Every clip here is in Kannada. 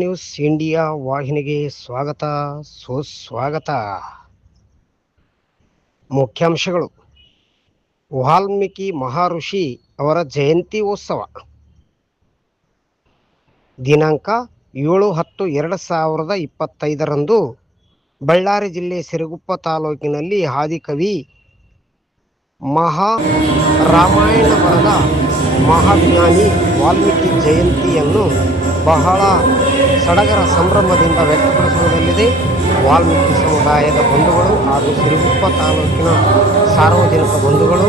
ನ್ಯೂಸ್ ಇಂಡಿಯಾ ವಾಹಿನಿಗೆ ಸ್ವಾಗತ ಸುಸ್ವಾಗತ. ಮುಖ್ಯಾಂಶಗಳು: ವಾಲ್ಮೀಕಿ ಮಹರ್ಷಿ ಅವರ ಜಯಂತಿ ಉತ್ಸವ ದಿನಾಂಕ 7-10-2025 ಬಳ್ಳಾರಿ ಜಿಲ್ಲೆ ಸಿರುಗುಪ್ಪ ತಾಲೂಕಿನಲ್ಲಿ ಆದಿಕವಿ ರಾಮಾಯಣ ಬರೆದ ಮಹಾಜ್ಞಾನಿ ವಾಲ್ಮೀಕಿ ಜಯಂತಿಯನ್ನು ಬಹಳ ಸಡಗರ ಸಂಭ್ರಮದಿಂದ ವ್ಯಕ್ತಪಡಿಸುವುದಲ್ಲದೆ ವಾಲ್ಮೀಕಿ ಸಮುದಾಯದ ಬಂಧುಗಳು ಹಾಗೂ ಸಿರುಗುಪ್ಪ ತಾಲೂಕಿನ ಸಾರ್ವಜನಿಕ ಬಂಧುಗಳು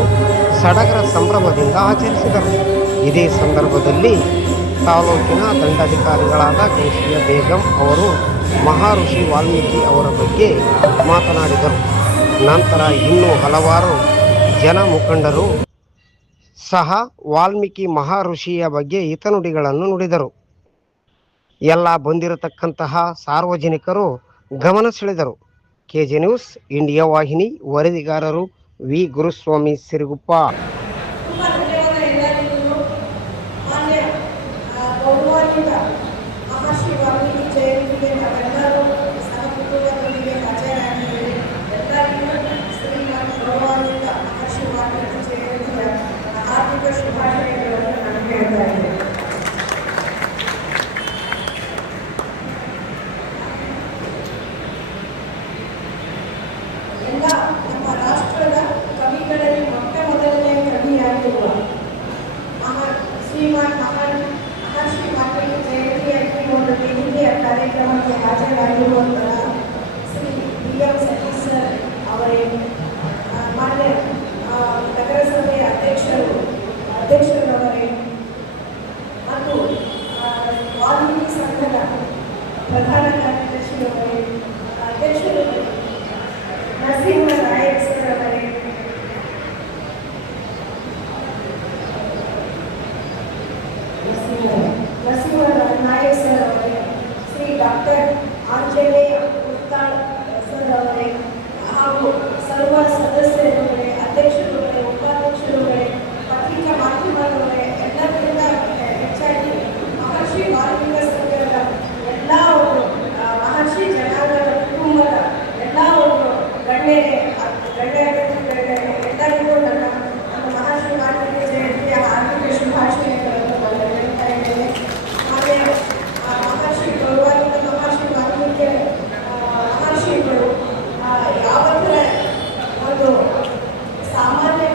ಸಡಗರ ಸಂಭ್ರಮದಿಂದ ಆಚರಿಸಿದರು. ಇದೇ ಸಂದರ್ಭದಲ್ಲಿ ತಾಲೂಕಿನ ದಂಡಾಧಿಕಾರಿಗಳಾದ ಕೌಶಲ್ಯ ಬೇಗಂ ಅವರು ಮಹರ್ಷಿ ವಾಲ್ಮೀಕಿ ಅವರ ಬಗ್ಗೆ ಮಾತನಾಡಿದರು. ನಂತರ ಇನ್ನೂ ಹಲವಾರು ಜನ ಮುಖಂಡರು ಸಹ ವಾಲ್ಮೀಕಿ ಮಹರ್ಷಿಯ ಬಗ್ಗೆ ಹಿತನುಡಿಗಳನ್ನು ನುಡಿದರು. ಎಲ್ಲ ಬಂದಿರತಕ್ಕಂತಹ ಸಾರ್ವಜನಿಕರು ಗಮನ ಸೆಳೆದರು. ಕೆಜೆ ನ್ಯೂಸ್ ಇಂಡಿಯಾ ವಾಹಿನಿ ವರದಿಗಾರರು ವಿ ಗುರುಸ್ವಾಮಿ, ಸಿರುಗುಪ್ಪ. ಎಲ್ಲ ನಮ್ಮ ರಾಷ್ಟ್ರದ ಕವಿಗಳಲ್ಲಿ ಮೊಟ್ಟ ಮೊದಲನೇ ಕವಿಯಾಗಿರುವ ಶ್ರೀಮಾನ್ ಮಹರ್ಷಿ ವಾಲ್ಮೀಕಿ ಜಯಂತಿಯಲ್ಲಿ ಒಂದು ವೇದಿಕೆಯ ಕಾರ್ಯಕ್ರಮಕ್ಕೆ ಹಾಜರಾಗಿರುವಂತಹ ಶ್ರೀ BM ಸತೀಶ್ ಸರ್ ಅವರೇ, ಮಾನ್ಯ ನಗರಸಭೆಯ ಅಧ್ಯಕ್ಷರವರೇ ಮತ್ತು ವಾಲ್ಮೀಕಿ ಸಂಘದ ಪ್ರಧಾನ ಕಾರ್ಯದರ್ಶಿಯವರೇ, ಅಧ್ಯಕ್ಷರು ನರಸಿಂಹ ನಾಯಕ್ ಸರ್ ಅವರೇ, ನರಸಿಂಹ ನಾಯಕ್ ಸರ್ ಅವರೇ, ಶ್ರೀ ಡಾಕ್ಟರ್ ಆಂಜನೇಯ ಉತ್ತಾಳ್ ಸರ್ ಅವರೇ ಹಾಗೂ ಸರ್ವ ಸದಸ್ಯರುಗಳೇ, ಅಧ್ಯಕ್ಷರುಗಳೇ, ಉಪಾಧ್ಯಕ್ಷರುಗಳೇ, ಪತ್ರಿಕಾ ಮಾಧ್ಯಮದವರೇ, ಎಲ್ಲರಿಂದ ಹೆಚ್ಚಾಗಿ ಮಹರ್ಷಿ ವಾಲ್ಮೀಕಿ ಸಂಘದ ಎಲ್ಲ ಒಂದು ಮಹರ್ಷಿ ಜನಾಂಗದ ಕುಟುಂಬದ ಎಲ್ಲ ಒಂದು ಎಲ್ಲರಿಗೂ ನಮ್ಮ ಮಹರ್ಷಿ ವಾಲ್ಮೀಕಿ ಜಯಂತಿಯ ಹಾರ್ದಿಕ ಶುಭಾಶಯಗಳನ್ನು ನಾನು ಹೇಳ್ತಾ ಇದ್ದೇನೆ. ಹಾಗೆ ಮಹರ್ಷಿ ಗೌರವಾನ್ವಿತ ಮಹರ್ಷಿ ವಾಲ್ಮೀಕಿ ಮಹರ್ಷಿಗಳು ಯಾವ ಥರ ಒಂದು ಸಾಮಾನ್ಯ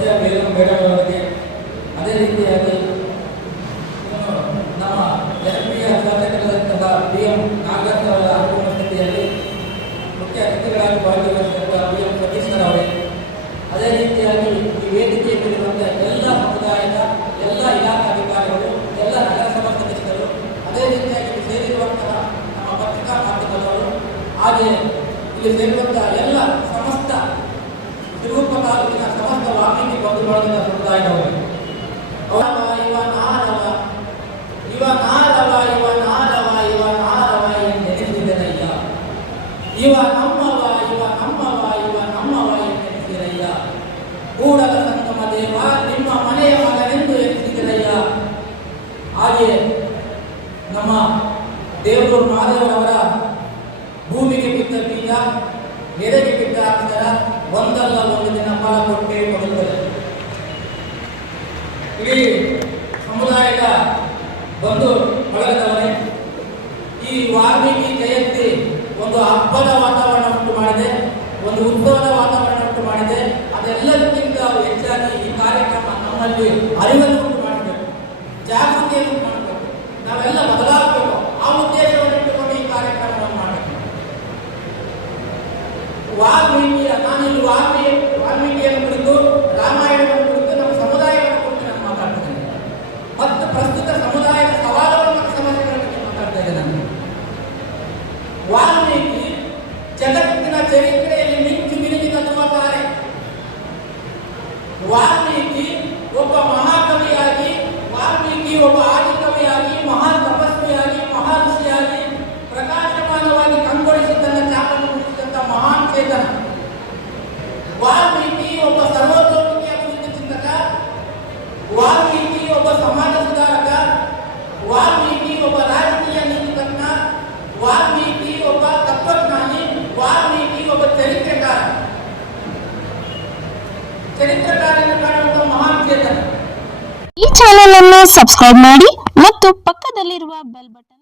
ಸೌಖ್ಯ ಮೇಡಮ್ ಅವರಿಗೆ, ಅದೇ ರೀತಿಯಾಗಿ ನಮ್ಮ ಜನಪ್ರಿಯ ಶಾಸಕರಾದಂತಹ BM ನಾಗರಾಜ್ ಅವರ ಅನುಪಸ್ಥಿತಿಯಲ್ಲಿ ಮುಖ್ಯ ಅತಿಥಿಗಳಾಗಿ ಭಾಗವಹಿಸಿದಂತಹ BM ಸತೀಶ್ ಅವರೇ, ಅದೇ ರೀತಿಯಾಗಿ ಈ ವೇದಿಕೆಯಲ್ಲಿರುವಂತಹ ಎಲ್ಲ ಸಮುದಾಯದ ಎಲ್ಲ ಇಲಾಖಾಧಿಕಾರಿಗಳು, ಎಲ್ಲ ನಗರಸಭಾ ಸದಸ್ಯರು, ಅದೇ ರೀತಿಯಾಗಿ ಇಲ್ಲಿ ಸೇರಿರುವಂತಹ ನಮ್ಮ ಪತ್ರಿಕಾ ಮಾಧ್ಯಮದವರು, ಹಾಗೆ ಇಲ್ಲಿ ಸೇರಿರುವಂತಹ ಎಲ್ಲ ಸಮಸ್ತ ತಿರುಗುಪ್ಪ ತಾಲೂಕಿನ ಸಮಸ್ತ ವಾಲ್ಮೀಕಿ ಬಂಧು ಬಳಗದ ಸಮುದಾಯದವರು ಎಂದೆನಿಸಿದರಯ್ಯ, ಇವ ನಮ್ಮವ ಎಂದೆನಿಸಿರಯ್ಯ, ಕೂಡಲ ಸಂಗಮ ದೇವ ನಿಮ್ಮ ಮನೆಯ ಮಗನೆಂದು ಎನಿಸಿದರಯ್ಯ. ಹಾಗೆಯೇ ನಮ್ಮ ದೇವರು ಮಹಾದೇವರವರ ಭೂಮಿಗೆ ಬಿದ್ದ ಬೀಜ, ಎಡೆಗೆ ಬಿದ್ದ ಅಕ್ಷರ ಒಂದಲ್ಲ ಒಂದು ದಿನ ಫಲ ಕೊಟ್ಟೇ ಕೊಡುತ್ತದೆ. ಇಡೀ ಸಮುದಾಯದ ಬಂಧು ಬಳಗದವರೇ, ಈ ವಾಲ್ಮೀಕಿ ಜಯಂತಿ ಒಂದು ಹಬ್ಬದ ವಾತಾವರಣ ಉಂಟು ಮಾಡಿದೆ, ಒಂದು ಉತ್ಸವದ ವಾತಾವರಣ ಉಂಟು ಮಾಡಿದೆ. ಅದೆಲ್ಲದಕ್ಕಿಂತ ಹೆಚ್ಚಾಗಿ ಈ ಕಾರ್ಯಕ್ರಮ ನಮ್ಮಲ್ಲಿ ಅರಿವನ್ನು ಉಂಟು ಮಾಡಬೇಕು, ಜಾಗೃತಿಯನ್ನು ಉಂಟು ಮಾಡಬೇಕು, ನಾವೆಲ್ಲ ಬದಲಾಗಬೇಕು. ಆ ಉದ್ದೇಶವನ್ನು ಇಟ್ಟುಕೊಂಡು ಈ ಕಾರ್ಯಕ್ರಮವನ್ನು ಮಾಡಬೇಕು. ನಾನಿಲ್ಲಿ ವಾಲ್ಮೀಕಿಯನ್ನು ಕುರಿತು, ರಾಮಾಯಣವನ್ನು ಕುರಿತು, ನಮ್ಮ ಸಮುದಾಯವನ್ನು ಕುರಿತು ನಾನು ಮಾತಾಡ್ತೇನೆ ಮತ್ತು ಪ್ರಸ್ತುತ ಸಮುದಾಯದ ಸವಾಲುಗಳು ಮತ್ತು ಸಮಸ್ಯೆಗಳ ಬಗ್ಗೆ ಮಾತಾಡ್ತಾ ಇದ್ದೇನೆ. ವಾಲ್ಮೀಕಿ ಜಗತ್ತಿನ ಚರಿತ್ರೆಯಲ್ಲಿ ಮಿಂಚು ಮಿನುಗಿದ ಧುವತಾರೆ. ವಾಲ್ಮೀಕಿ ಒಬ್ಬ ಮಹಾಕವಿಯಾಗಿ, ವಾಲ್ಮೀಕಿ ಒಬ್ಬ ಆದಿಕವಿಯಾಗಿ, ಮಹಾನ್ ತಪಸ್ವಿಯಾಗಿ, ಮಹರ್ಷಿಯಾಗಿ ಪ್ರಕಾಶಮಾನವಾಗಿ ಕಂಗೊಳಿಸಿದ್ದನ್ನು ಚಾಪನ್ನು ಮುಗಿಸಿದಂಥ ಮಹಾನ್ ಚೇತನ. ವಾಲ್ಮೀಕಿ ಒಬ್ಬ ಸರ್ವತೋಮುಖಿ ಅಭಿವೃದ್ಧಿ ಚಿಂತಕ, ವಾಲ್ಮೀಕಿ ಒಬ್ಬ ಸಮಾಜ ಸುಧಾರಕ, ವಾಲ್ಮೀಕಿ ಒಬ್ಬ ರಾಜಕೀಯ ನೀತಿತಜ್ಞ, ವಾಲ್ಮೀಕಿ ಒಬ್ಬ ತತ್ವಜ್ಞಾನಿ, ವಾಲ್ಮೀಕಿ ಒಬ್ಬ ಚರಿತ್ರಕಾರನ ಕಾಣುವಂತಹ ಮಹಾನ್ ಚೇತನ. ಈ ಚಾನೆಲ್ ಅನ್ನು ಸಬ್ಸ್ಕ್ರೈಬ್ ಮಾಡಿ ಮತ್ತು ಪಕ್ಕದಲ್ಲಿರುವ ಬೆಲ್ ಬಟನ್